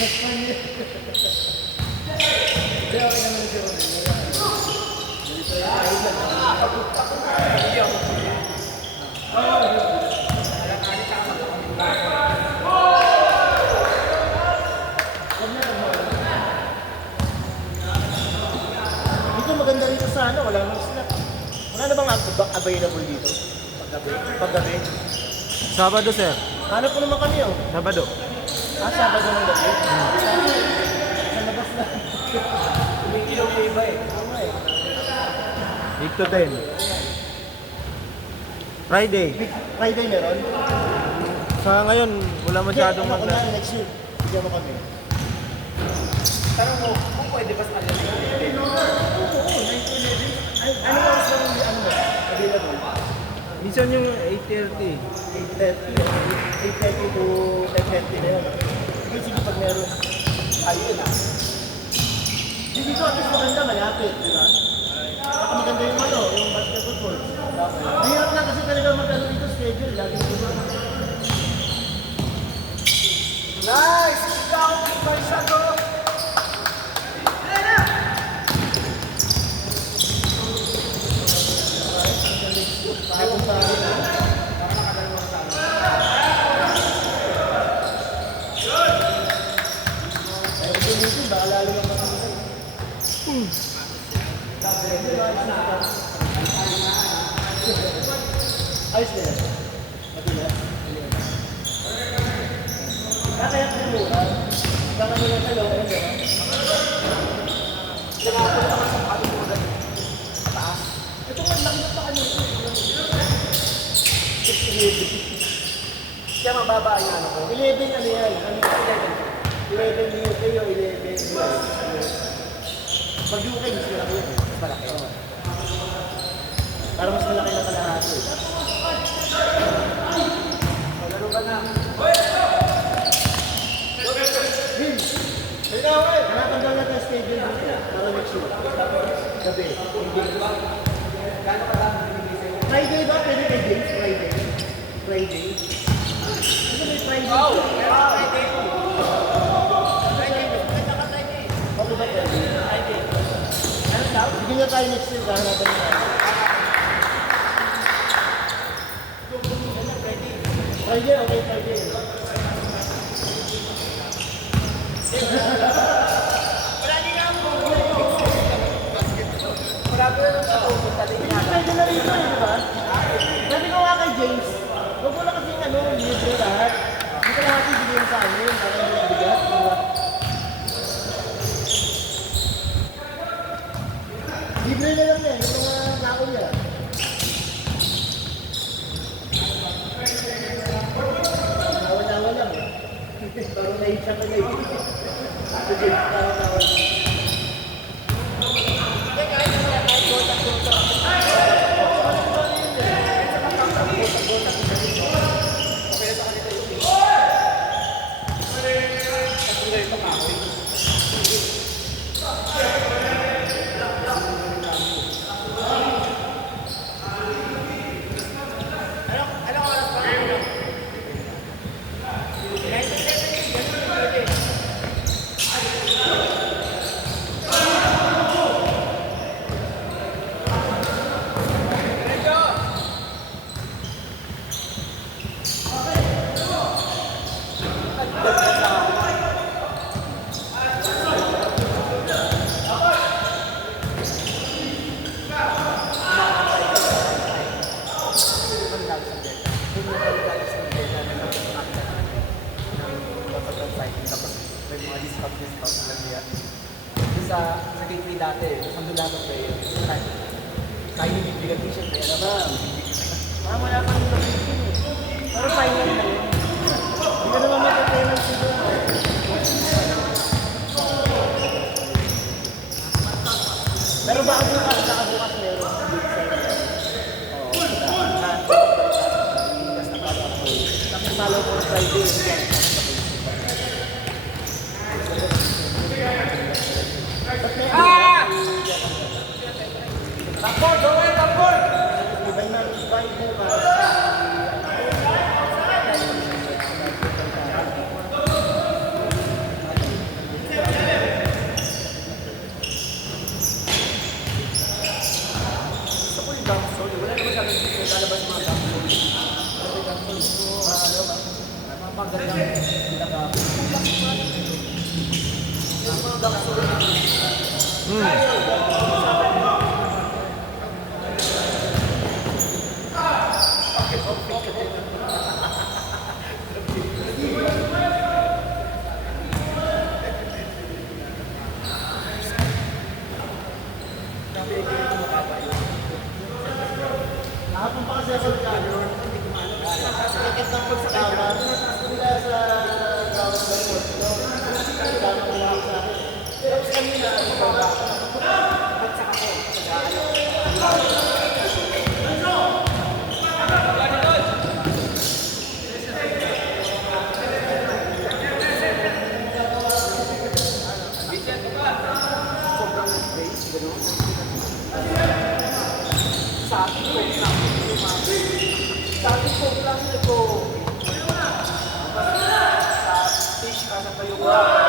Dito maganda rito sa ano, wala nang slot. Wala na bang available dito? Paggabi? Sabado, sir. Hanap ko naman kami oh. Sabado. Sabado ng gabi? Sa labas na. Kumikilaw yung iba eh. Tama eh. 8 to 10. Friday. Friday meron? Sa ngayon, wala masyadong Ano magna. na next year? Bigyan mo kami. Tanong mo, kung pwede ba sa kanila? Oo, 9-11. Ano oras lang yung ano mo? Available? Minsan yung 8:30. 8:30 to 10:30 na yun. Sige pag meron. Ayun ah. Dito at least maganda, malapit, di ba? Baka maganda yung ano, yung basketball. Mahirap lang kasi talaga magano dito schedule. Lagi dito. Nice! Down! Paisado! Bagong bago na. Ay, kung dito, baka lalo lang makakasay. Ayos na yan. Matulas. Kaya ko muna. Baka nila sa loob, di ba? Nangako naman sa kalimutan. Taas. Ito nga, laki na pa kanya. Kaya mababa yung ano ko. 11 ano yan? Ano 11 UK o 11 US? Pag UK, mas malaki yun. Mas malaki. Parang mas malaki na kalahati. Laro ka na. Will! Ikaw eh! Nakatanggal natin ang schedule dito. Para next year. Gabi. Gano'n ka lang binibigay sa'yo? Friday ba? Pwede kay James? Friday? Friday? Ano may Friday? Oh! Meron Friday. Friday. Maganda ka Friday. Okay ba Friday? Friday. Ano daw? Bigyan na tayo next year. Hahanapan nyo natin. Friday, okay, Friday. Marami na sa pupunta din niya. Pwede na rito eh, di ba? Sabi ko nga kay James, huwag mo na kasing ano, libre lahat. Hindi ka lahat ibigyan sa amin, para hindi na bigat. Di ba? Libre na lang yan, yung mga nako niya. Nawa-nawa lang eh. Parang naisya ka na eh. Si James, nawa-nawa lang. Sa gateway dati, sa Dulato kayo. Kaya hindi bigyan t-shirt na yan naman. Wala pa rin location eh. Pero final na yun. Hindi ka naman matatenant siguro. Pero baka bukas, nakabukas meron. Tapos follow ko Friday. Takbol! Gawin! Takbol! Ibay na, ibay bukas. Nakapun pa kasi ako nagkano. Sakit ng pagkakawa. Mula sa gawang balikot. Nagkano ko lang sa akin. Tapos kanina, ano pa ba? At saka ko, sa ating po lang ito. Sa fish, sa payuwa.